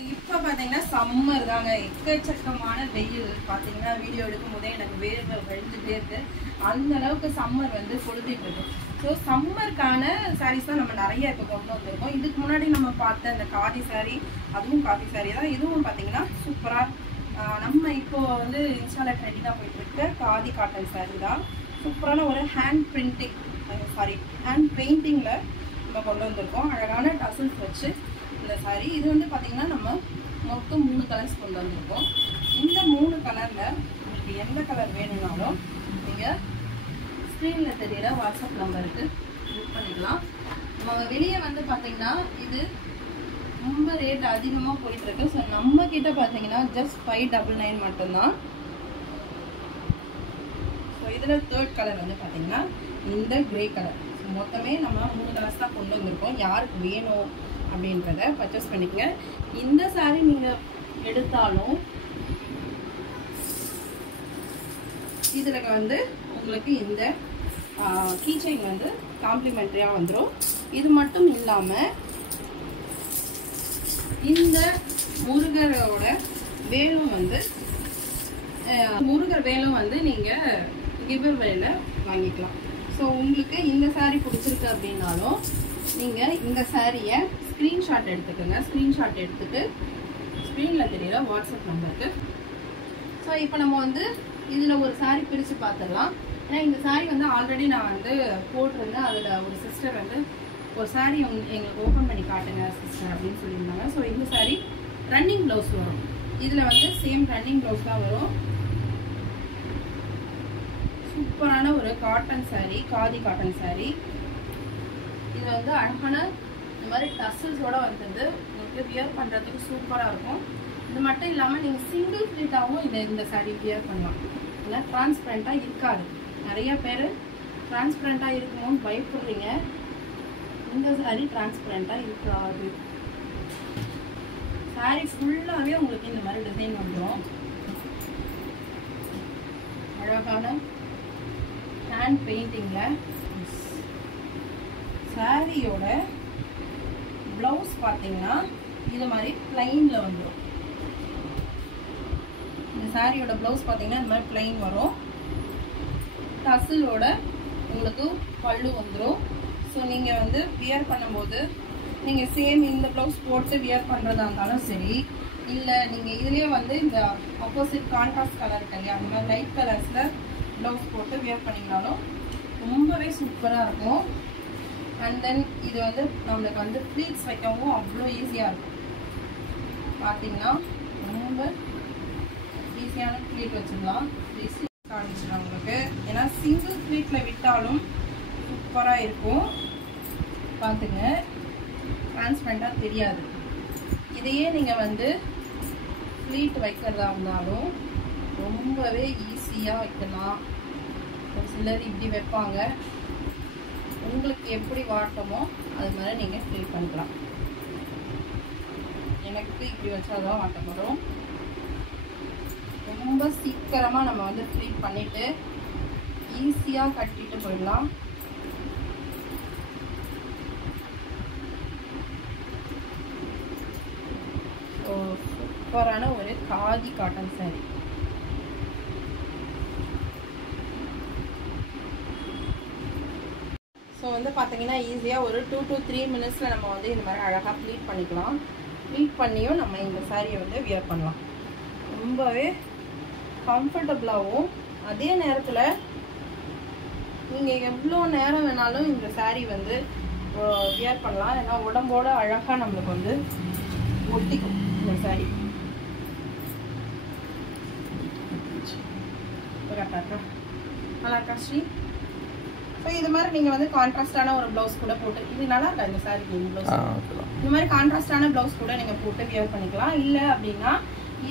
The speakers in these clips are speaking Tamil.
இப்ப பாத்தீங்கன்னா சம்மர் தாங்க, எக்கச்சக்கமான வெயில். பாத்தீங்கன்னா வீடியோ எடுக்கும் போதே எனக்கு வேர்வை வழிஞ்சுட்டே இருக்கு. அந்த அளவுக்கு சம்மர் வந்து கொளுத்திட்டு இருக்கு. ஸோ சம்மருக்கான சாரீஸ் தான் நம்ம நிறைய இப்போ கொண்டு வந்திருக்கோம். இதுக்கு முன்னாடி நம்ம பார்த்த அந்த காதி சாரீ, அதுவும் காதி சாரீ தான். இதுவும் பார்த்தீங்கன்னா சூப்பராக நம்ம இப்போ வந்து இன்ஸ்டால ட்ரெண்டிங்காக போயிட்டு இருக்க காதி காட்டன் சாரீ தான். சூப்பரான ஒரு ஹேண்ட் பெயிண்டிங்கில் நம்ம கொண்டு வந்திருக்கோம். அழகான டசல்ஸ் வச்சு இந்த சாரீ. இது வந்து பார்த்தீங்கன்னா நம்ம மொத்தம் 3 கலர்ஸ் கொண்டு வந்திருக்கோம். இந்த 3 கலரில் உங்களுக்கு எந்த கலர் வேணும்னாலும் நீங்கள் ஸ்க்ரீனில் தெரியல வாட்ஸ்அப் நம்பருக்கு புக் பண்ணிக்கலாம். நம்ம வெளியே வந்து பார்த்தீங்கன்னா இது ரொம்ப ரேட் அதிகமாக போயிட்டுருக்கு. ஸோ நம்ம கிட்ட பார்த்தீங்கன்னா ஜஸ்ட் 599 மட்டும்தான். ஸோ இதில் 3rd கலர் வந்து பார்த்தீங்கன்னா இந்த கிரே கலர். ஸோ மொத்தமே நம்ம 3 கலர்ஸ் தான் கொண்டு வந்திருக்கோம். யாருக்கு வேணும் அப்படின்றத பர்ச்சேஸ் பண்ணிக்கங்க. இந்த சாரீ நீங்கள் எடுத்தாலும் இதில் வந்து உங்களுக்கு இந்த கீ செயின் வந்து காம்ப்ளிமெண்ட்ரியாக வந்துடும். இது மட்டும் இல்லாமல் இந்த முருகரோட வேலும் வந்து நீங்கள் கிவ்அவேல வாங்கிக்கலாம். ஸோ உங்களுக்கு இந்த சாரீ பிடிச்சிருக்கு அப்படின்னாலும் நீங்கள் இந்த சாரியை ஸ்க்ரீன்ஷாட் எடுத்துக்கோங்க. ஸ்க்ரீன்ஷாட் எடுத்துட்டு ஸ்க்ரீனில் தெரியல வாட்ஸ்அப் நம்பருக்கு. ஸோ இப்போ நம்ம வந்து இதில் ஒரு சாரீ பிரித்து பார்த்துடலாம். ஏன்னா இந்த சாரீ வந்து ஆல்ரெடி நான் வந்து போட்டிருந்தேன். அதில் ஒரு சிஸ்டர் வந்து ஒரு சாரீ எங்களுக்கு ஓப்பன் பண்ணி காட்டுங்க சிஸ்டர் அப்படின்னு சொல்லியிருந்தாங்க. ஸோ இந்த சாரீ ரன்னிங் ப்ளவுஸ் வரும். இதில் வந்து சேம் ரன்னிங் ப்ளவுஸ் தான் வரும். சூப்பரான ஒரு காட்டன் சாரீ, காதி காட்டன் சாரீ. இது வந்து அழகான இந்த மாதிரி டசல்ஸோட வந்தது. உங்களுக்கு வியர் பண்ணுறதுக்கு சூப்பராக இருக்கும். இது மட்டும் இல்லாமல் நீங்கள் சிங்கிள் ஃபிளிட்டாகவும் இந்த சாரீ வியர் பண்ணலாம். இல்லை டிரான்ஸ்பரண்ட்டாக இருக்காது. நிறைய பேர் டிரான்ஸ்பரண்ட்டாக இருக்கணும்னு பயப்படுறீங்க. இந்த சாரீ டிரான்ஸ்பரண்ட்டாக இருக்காது. சாரீ ஃபுல்லாகவே உங்களுக்கு இந்த மாதிரி டிசைன் வந்துடும். அழகான ஹேண்ட் பெயிண்டிங்கில். சாரியோட ப்ளவுஸ் பார்த்தீங்கன்னா இது மாதிரி பிளைனில் வந்துடும். இந்த சாரியோட ப்ளவுஸ் பார்த்தீங்கன்னா இந்த மாதிரி பிளைன் வரும். டசலோட உங்களுக்கு பல்லு வந்துடும். ஸோ நீங்கள் வந்து வியர் பண்ணும்போது நீங்கள் சேம் இந்த ப்ளவுஸ் போட்டு வியர் பண்ணுறதா இருந்தாலும் சரி, இல்லை நீங்கள் இதுலேயே வந்து இந்த ஆப்போசிட் கான்ட்ராஸ்ட் கலர் இருக்கு இல்லையா, அந்த மாதிரி லைட் கலர்ஸில் ப்ளவுஸ் போட்டு வியர் பண்ணிங்கனாலும் ரொம்பவே சூப்பராக இருக்கும். அண்ட் தென் இது வந்து நம்மளுக்கு வந்து ப்ளீட்ஸ் வைக்கவும் அவ்வளோ ஈஸியாக இருக்கும். பார்த்தீங்கன்னா ரொம்ப ஈஸியான ப்ளீட் வச்சுக்கலாம். காமிச்சிடலாம் உங்களுக்கு. ஏன்னா சிங்கிள் ப்ளீட்டில் விட்டாலும் சூப்பராக இருக்கும். பார்த்துங்க, டிரான்ஸ்பரண்ட்டாக தெரியாது. இதையே நீங்கள் வந்து ப்ளீட் வைக்கிறதா இருந்தாலும் ரொம்பவே ஈஸியாக வைக்கலாம். ஒரு சிலர் இப்படி வைப்பாங்க. உங்களுக்கு எப்படி வாட்டமோ அது மாதிரி நீங்கள் ப்ளீட் பண்ணிக்கலாம். எனக்கு இப்படி வச்சாதான் வாட்டம் வரும். ரொம்ப சீக்கிரமாக நம்ம வந்து ப்ளீட் பண்ணிவிட்டு ஈஸியாக கட்டிட்டு போயிடலாம். ஸோ சூப்பரான ஒரு காதி காட்டன் சாரீ. ஸோ வந்து பார்த்தீங்கன்னா ஈஸியாக ஒரு 2 to 3 மினிட்ஸில் நம்ம வந்து இந்த மாதிரி அழகாக ப்ளீட் பண்ணிக்கலாம். ப்ளீட் பண்ணியும் நம்ம இந்த சாரியை வந்து வியர் பண்ணலாம். ரொம்பவே கம்ஃபர்டபுளாகவும் அதே நேரத்தில் நீங்கள் எவ்வளோ நேரம் வேணாலும் இந்த சாரீ வந்து வியர் பண்ணலாம். ஏன்னா உடம்போட அழகாக நம்மளுக்கு வந்து ஒட்டிக்கும் இந்த சாரீ. நல்லா இருக்கா ஸ்ரீ? ஸோ இது மாதிரி நீங்கள் வந்து கான்ட்ராஸ்டான ஒரு ப்ளவுஸ் கூட போட்டு, இது நல்லா இருக்கா இந்த சாரீ ப்ளவுஸ்? இந்த மாதிரி கான்ட்ராஸ்டான ப்ளவுஸ் கூட நீங்கள் போட்டு வியர் பண்ணிக்கலாம். இல்லை அப்படின்னா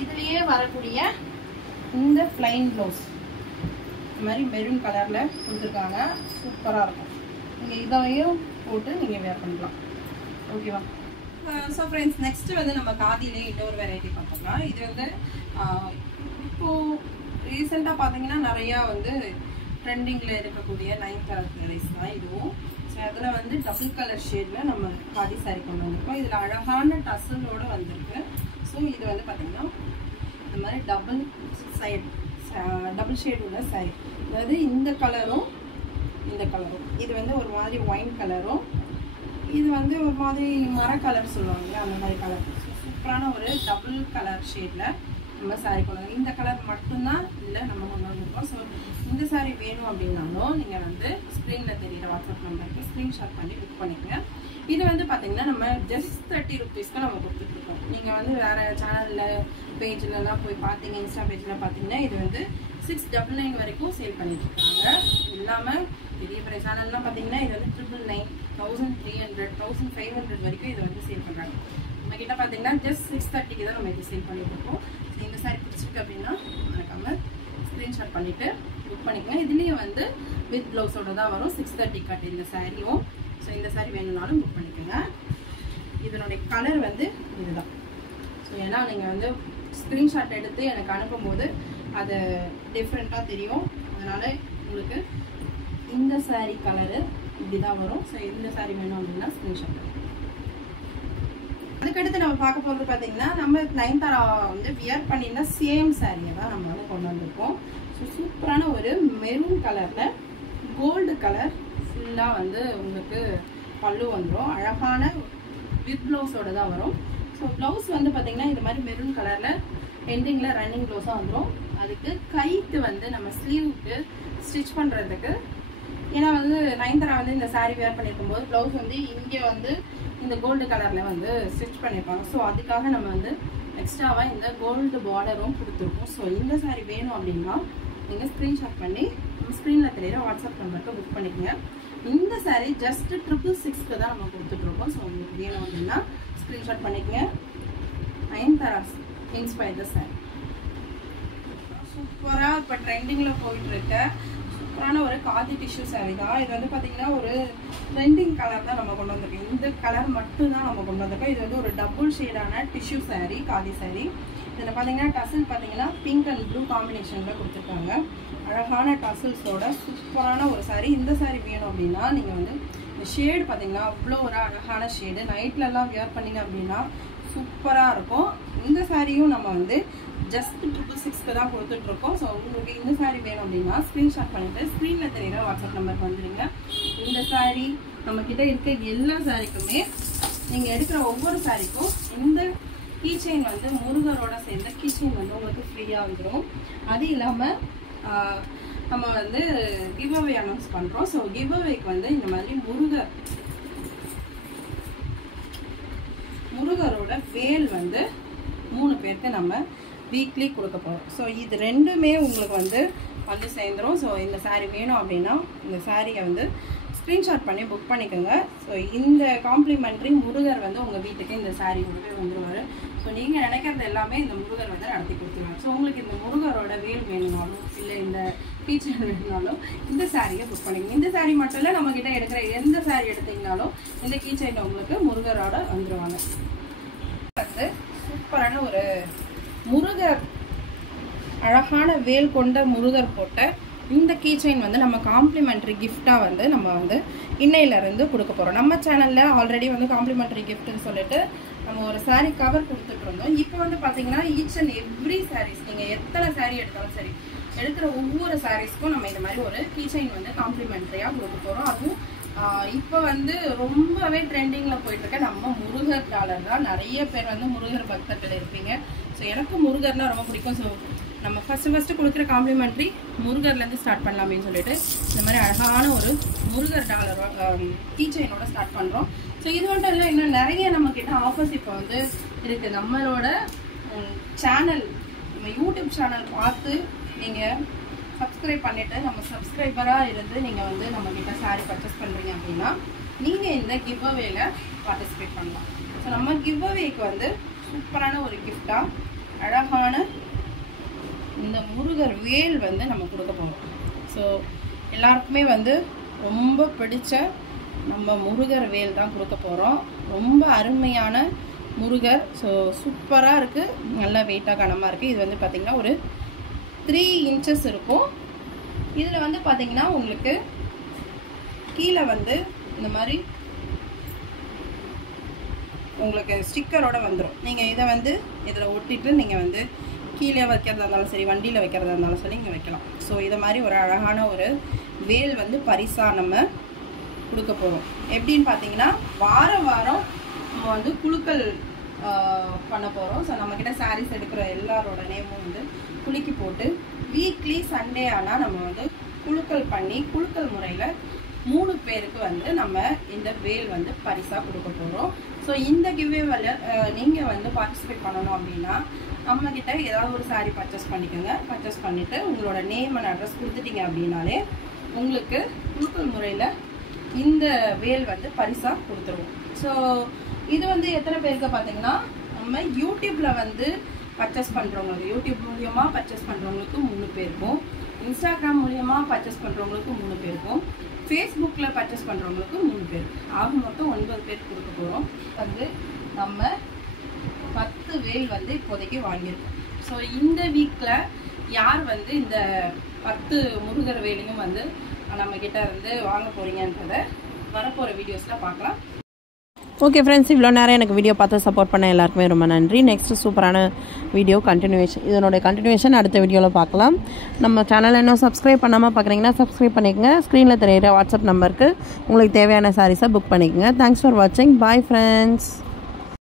இதுலேயே வரக்கூடிய இந்த பிளைன் ப்ளவுஸ் இந்த மாதிரி மெரூன் கலரில் கொடுத்துருக்காங்க. சூப்பராக இருக்கும். நீங்கள் இதையும் போட்டு நீங்கள் வேர் பண்ணிக்கலாம். ஓகேவா? ஸோ ஃப்ரெண்ட்ஸ், நெக்ஸ்ட்டு வந்து நம்ம காதியிலே இன்னொரு வெரைட்டி பார்த்தோம்னா, இது வந்து இப்போது ரீசெண்டாக பார்த்தீங்கன்னா நிறையா வந்து ட்ரெண்டிங்கில் இருக்கக்கூடிய 9th கலர்ஸ் தான் இதுவும். ஸோ அதில் வந்து டபுள் கலர் ஷேடில் நம்ம காதி சாரீ கொண்டு வந்திருக்கோம். இதில் அழகான டசலோடு வந்திருக்கு. ஸோ இது வந்து பார்த்தீங்கன்னா இந்த மாதிரி டபுள் ஷேட் உள்ள சாரி, அதாவது இந்த கலரும் இந்த கலரும், இது வந்து ஒரு மாதிரி ஒயின் கலரும், இது வந்து ஒரு மாதிரி மர கலர் சொல்லுவாங்க அந்த மாதிரி கலர். சூப்பரான ஒரு டபுள் கலர் ஷேடில் நம்ம சாரீ கொண்டு இந்த கலர் மட்டும்தான் இல்லை நம்ம கொண்டு வந்திருக்கோம். ஸோ இந்த சாரீ வேணும் அப்படின்னாலும் நீங்கள் வந்து ஸ்க்ரீனில் தெரியிற வாட்ஸ்அப் நம்பருக்கு ஸ்க்ரீன்ஷாட் பண்ணி புக் பண்ணிக்கங்க. இது வந்து பார்த்தீங்கன்னா நம்ம ஜஸ்ட் 30 rupeesக்கு நம்ம கொடுத்துட்ருக்கோம். நீங்கள் வந்து வேறு சேனலில் பேஜ்லலாம் போய் பார்த்தீங்க, இன்ஸ்டா பேஜில் பார்த்தீங்கன்னா இது வந்து 699 வரைக்கும் சேல் பண்ணிட்டுருக்காங்க. இல்லாமல் பெரிய பெரிய சேனல்லாம் பார்த்தீங்கன்னா இது வந்து 999, 1300, 1500 வரைக்கும் இதை வந்து சேல் பண்ணுறாங்க. நம்ம கிட்ட பார்த்தீங்கன்னா ஜஸ்ட் 630க்கு தான் நம்ம இது சேல் பண்ணிட்டுருக்கோம். இந்த சாரி பிடிச்சிருக்கு அப்படின்னா மறக்காம ஸ்க்ரீன்ஷாட் பண்ணிவிட்டு புக் பண்ணிக்கலாம். இதுலேயும் வந்து வித் ப்ளவுஸோட தான் வரும். 630 கட் இந்த சாரியும். ஸோ இந்த சாரி வேணும்னாலும் புக் பண்ணிக்கோங்க. இதனுடைய கலர் வந்து இதுதான். ஸோ ஏன்னா நீங்கள் வந்து ஸ்க்ரீன்ஷாட் எடுத்து எனக்கு அனுப்பும்போது அது டிஃப்ரெண்ட்டாக தெரியும். அதனால் உங்களுக்கு இந்த சாரி கலரு இப்படி தான் வரும். ஸோ இந்த சாரி வேணும் அப்படின்னா ஸ்க்ரீன்ஷாட். அதுக்கடுத்து நம்ம பார்க்க போகிறது பார்த்தீங்கன்னா நம்ம நயன்தாரா வந்து வியர் பண்ணியிருந்த சேம் சாரியை தான் நம்ம வந்து கொண்டு வந்திருக்கோம். ஸோ சூப்பரான ஒரு மெரூன் கலரில் கோல்டு கலர் ஃபுல்லாக வந்து உங்களுக்கு பல்லு வந்துடும். அழகான வித் ப்ளவுஸோடு தான் வரும். ஸோ ப்ளவுஸ் வந்து பார்த்தீங்கன்னா இது மாதிரி மெரூன் கலரில் எண்டிங்கில் ரன்னிங் ப்ளவுஸாக வந்துடும். அதுக்கு கைக்கு வந்து நம்ம ஸ்லீவுக்கு ஸ்டிச் பண்ணுறதுக்கு, ஏன்னா வந்து நயன்தாரா வந்து இந்த சாரீ வேர் பண்ணியிருக்கும் போது ப்ளவுஸ் வந்து இங்கே வந்து இந்த கோல்டு கலரில் வந்து ஸ்டிச் பண்ணியிருப்பாங்க. ஸோ அதுக்காக நம்ம வந்து எக்ஸ்ட்ராவாக இந்த கோல்டு பார்டரும் கொடுத்துருக்கோம். ஸோ இந்த சாரீ வேணும் அப்படின்னா நீங்கள் ஸ்க்ரீன்ஷாட் பண்ணி ஸ்க்ரீனில் தெரியுற வாட்ஸ்அப் நம்பருக்கு புக் பண்ணிக்கோங்க. இந்த சாரீ ஜஸ்ட் 666க்கு தான் நம்ம கொடுத்துட்ருக்கோம். ஸோ உங்களுக்கு வேணும் அப்படின்னா ஸ்க்ரீன்ஷாட் பண்ணிக்கோங்க. நயன்தாரா இன்ஸ்பயர் த சாரீ சூப்பராக இப்போ ட்ரெண்டிங்கில் போயிட்டுருக்க சூப்பரான ஒரு காதி டிஷ்யூ சாரீ தான். இது வந்து பார்த்தீங்கன்னா ஒரு ட்ரெண்டிங் கலர் தான் நம்ம கொண்டு வந்திருக்கோம். இந்த கலர் மட்டும் தான் நம்ம கொண்டு வந்திருக்கோம். இது வந்து ஒரு டபுள் ஷேடான டிஷ்யூ சாரீ, காதி சாரீ. இதில் பார்த்தீங்கன்னா டசில் பார்த்தீங்கன்னா பிங்க் அண்ட் ப்ளூ காம்பினேஷனில் கொடுத்துருக்காங்க. அழகான டசில்ஸோட சூப்பரான ஒரு சாரீ. இந்த சாரீ வேணும் அப்படின்னா நீங்கள் வந்து இந்த ஷேடு பார்த்தீங்கன்னா அவ்வளோ ஒரு அழகான ஷேடு. நைட்லலாம் வியர் பண்ணிங்க அப்படின்னா சூப்பராக இருக்கும். இந்த சாரியும் நம்ம வந்து ஜஸ்ட் 666க்கு தான் கொடுத்துட்ருக்கோம். ஸோ உங்களுக்கு இந்த சாரீ வேணும் அப்படின்னா ஸ்க்ரீன்ஷாட் பண்ணிவிட்டு ஸ்க்ரீனில் தெரியுற வாட்ஸ்அப் நம்பருக்கு வந்துடுங்க. இந்த சாரீ நம்மக்கிட்ட இருக்க எல்லா சாரீக்குமே நீங்கள் எடுக்கிற ஒவ்வொரு சாரீக்கும் இந்த கீ செயின் வந்து முருகரோட சேர்ந்த கீ செயின் வந்து உங்களுக்கு ஃப்ரீயாக வந்துடும். அது இல்லாமல் நம்ம வந்து கிவ் அவே அனௌன்ஸ் பண்ணுறோம். ஸோ கிவ் அவேக்கு வந்து இந்த மாதிரி முருகரோட வேல் வந்து 3 பேருக்கு நம்ம வீக்லி கொடுக்க போகிறோம். ஸோ இது ரெண்டுமே உங்களுக்கு வந்து சேர்ந்துடும். ஸோ இந்த சாரீ வேணும் அப்படின்னா இந்த சாரியை வந்து ஸ்க்ரீன்ஷாட் பண்ணி புக் பண்ணிக்கோங்க. ஸோ இந்த காம்ப்ளிமெண்ட்ரி முருகர் வந்து உங்கள் வீட்டுக்கு இந்த சாரீ கொண்டு வந்துடுவார். ஸோ நீங்கள் நினைக்கிறது எல்லாமே இந்த முருகர் வந்து நடத்தி கொடுத்துருவாங்க. ஸோ உங்களுக்கு இந்த முருகரோட வேல் வேணும்னாலும் இல்லை இந்த டீச்சர் வேணும்னாலும் இந்த சாரியை புக் பண்ணிக்கோங்க. இந்த சாரீ மட்டும் இல்லை, நம்மக்கிட்ட எடுக்கிற எந்த சாரீ எடுத்தீங்கனாலும் இந்த கீச்சைன் உங்களுக்கு முருகரோட வந்துடுவாங்க. வந்து சூப்பரான ஒரு முருகர் அழகான வேல் கொண்ட முருகர் போட்ட இந்த கீ செயின் வந்து நம்ம காம்ப்ளிமெண்ட்ரி கிஃப்டாக வந்து நம்ம வந்து இன்னையிலேருந்து கொடுக்க போகிறோம். நம்ம சேனலில் ஆல்ரெடி வந்து காம்ப்ளிமெண்ட்ரி கிஃப்ட்னு சொல்லிட்டு நம்ம ஒரு சாரீ கவர் கொடுத்துட்டு இருந்தோம். இப்போ வந்து பார்த்தீங்கன்னா ஈச் அண்ட் எவ்ரி சாரீஸ் நீங்கள் எத்தனை சாரீ எடுத்தாலும் சரி, எடுக்கிற ஒவ்வொரு சாரீஸ்க்கும் நம்ம இந்த மாதிரி ஒரு கீ செயின் வந்து காம்ப்ளிமெண்ட்ரியாக கொடுக்க போகிறோம். அதுவும் இப்போ வந்து ரொம்பவே ட்ரெண்டிங்கில் போயிட்டுருக்க நம்ம முருகர் டாலர் தான். நிறைய பேர் வந்து முருகர் பக்தர்கள் இருப்பீங்க. ஸோ எனக்கு முருகர்னால் ரொம்ப பிடிக்கும். ஸோ நம்ம ஃபஸ்ட்டு கொடுக்குற காம்ப்ளிமெண்ட்ரி முருகர்லேருந்து ஸ்டார்ட் பண்ணலாமேன்னு சொல்லிட்டு இந்த மாதிரி அழகான ஒரு முருகர் டாலர் கீ செயினோட ஸ்டார்ட் பண்ணுறோம். ஸோ இது மட்டும் இல்லை, இன்னும் நிறைய நம்மக்கிட்ட ஆஃபர்ஸ் இப்போ வந்து இருக்குது. நம்மளோட சேனல், நம்ம யூடியூப் சேனல் பார்த்து நீங்கள் சப்ஸ்கிரைப் பண்ணிவிட்டு நம்ம சப்ஸ்கிரைபராக இருந்து நீங்கள் வந்து நம்மக்கிட்ட சாரீ பர்ச்சேஸ் பண்ணுறீங்க அப்படின்னா நீங்கள் இந்த கிவ் அவேல பார்ட்டிசிபேட் பண்ணலாம். ஸோ நம்ம கிவ் அவேக்கு வந்து சூப்பரான ஒரு கிஃப்டாக அழகான இந்த முருகர் வேல் வந்து நம்ம கொடுக்க போகிறோம். ஸோ எல்லாருக்குமே வந்து ரொம்ப பிடிச்ச நம்ம முருகர் வேல் தான் கொடுக்க போகிறோம். ரொம்ப அருமையான முருகர். ஸோ சூப்பராக இருக்குது, நல்லா வெயிட்டாக கனமாக இருக்குது. இது வந்து பார்த்திங்கன்னா ஒரு 3 inches இருக்கும். இதில் வந்து பார்த்திங்கன்னா உங்களுக்கு கீழே வந்து இந்த மாதிரி உங்களுக்கு ஸ்டிக்கரோட வந்துடும். நீங்கள் இதை வந்து இதில் ஒட்டிட்டு நீங்கள் வந்து கீழே வைக்கிறதா இருந்தாலும் சரி, வண்டியில் வைக்கிறதா இருந்தாலும் சரி நீங்கள் வைக்கலாம். ஸோ இதை மாதிரி ஒரு அழகான ஒரு வேல் வந்து பரிசாக நம்ம கொடுக்க போகிறோம். எப்படின்னு பார்த்தீங்கன்னா வாரம் வாரம் நம்ம வந்து குலுக்கல் பண்ண போகிறோம். ஸோ நம்மக்கிட்ட சாரீஸ் எடுக்கிற எல்லாரோட நேமும் வந்து குலுக்கி போட்டு வீக்லி சண்டே ஆனால் நம்ம வந்து குலுக்கல் பண்ணி குலுக்கல் முறையில் 3 பேருக்கு வந்து நம்ம இந்த வேல் வந்து பரிசாக கொடுக்க போகிறோம். ஸோ இந்த கிவ்வேவில் நீங்கள் வந்து பார்ட்டிசிபேட் பண்ணணும் அப்படின்னா நம்மக்கிட்ட ஏதாவது ஒரு சாரீ பர்ச்சேஸ் பண்ணிக்கோங்க. பர்ச்சேஸ் பண்ணிவிட்டு உங்களோட நேம் அண்ட் அட்ரஸ் கொடுத்துட்டீங்க அப்படின்னாலே உங்களுக்கு குலுக்கல் முறையில் இந்த வேல் வந்து பரிசாக கொடுத்துருவோம். ஸோ இது வந்து எத்தனை பேருக்கு பார்த்தீங்கன்னா நம்ம யூடியூப்பில் வந்து பர்ச்சேஸ் பண்ணுறவங்களுக்கு, யூடியூப் மூலியமாக பர்ச்சேஸ் பண்ணுறவங்களுக்கு 3 பேருக்கும், இன்ஸ்டாகிராம் மூலியமாக பர்ச்சேஸ் பண்ணுறவங்களுக்கு 3 பேருக்கும், ஃபேஸ்புக்கில் பர்ச்சேஸ் பண்ணுறவங்களுக்கு 3 பேர், ஆக மொத்தம் 9 பேருக்கு கொடுக்க போகிறோம். வந்து நம்ம 10 வேல் வந்து இப்போதைக்கு வாங்கியிருக்கோம். ஸோ இந்த வீக்கில் யார் வந்து இந்த 10 முருகர் வேலையும் வந்து நம்மக்கிட்ட இருந்து வாங்க போகிறீங்கன்றதை வரப்போகிற வீடியோஸில் பார்க்கலாம். ஓகே ஃப்ரெண்ட்ஸ், இவ்வளோ நேரம் எனக்கு வீடியோ பார்த்து சப்போர்ட் பண்ண எல்லாருக்குமே ரொம்ப நன்றி. நெக்ஸ்ட்டு சூப்பரான வீடியோ இதனுடைய கண்டினியூஷன் அடுத்த வீடியோவில் பார்க்கலாம். நம்ம சேனலை இன்னும் சப்ஸ்கிரைப் பண்ணாமல் பார்க்குறீங்கன்னா சப்ஸ்கிரைப் பண்ணிக்கோங்க. ஸ்க்ரீனில் தெரியிற வாட்ஸ்அப் நம்பருக்கு உங்களுக்கு தேவையான சாரீஸை புக் பண்ணிக்கோங்க. தேங்க்ஸ் ஃபார் வாட்சிங். Bye friends.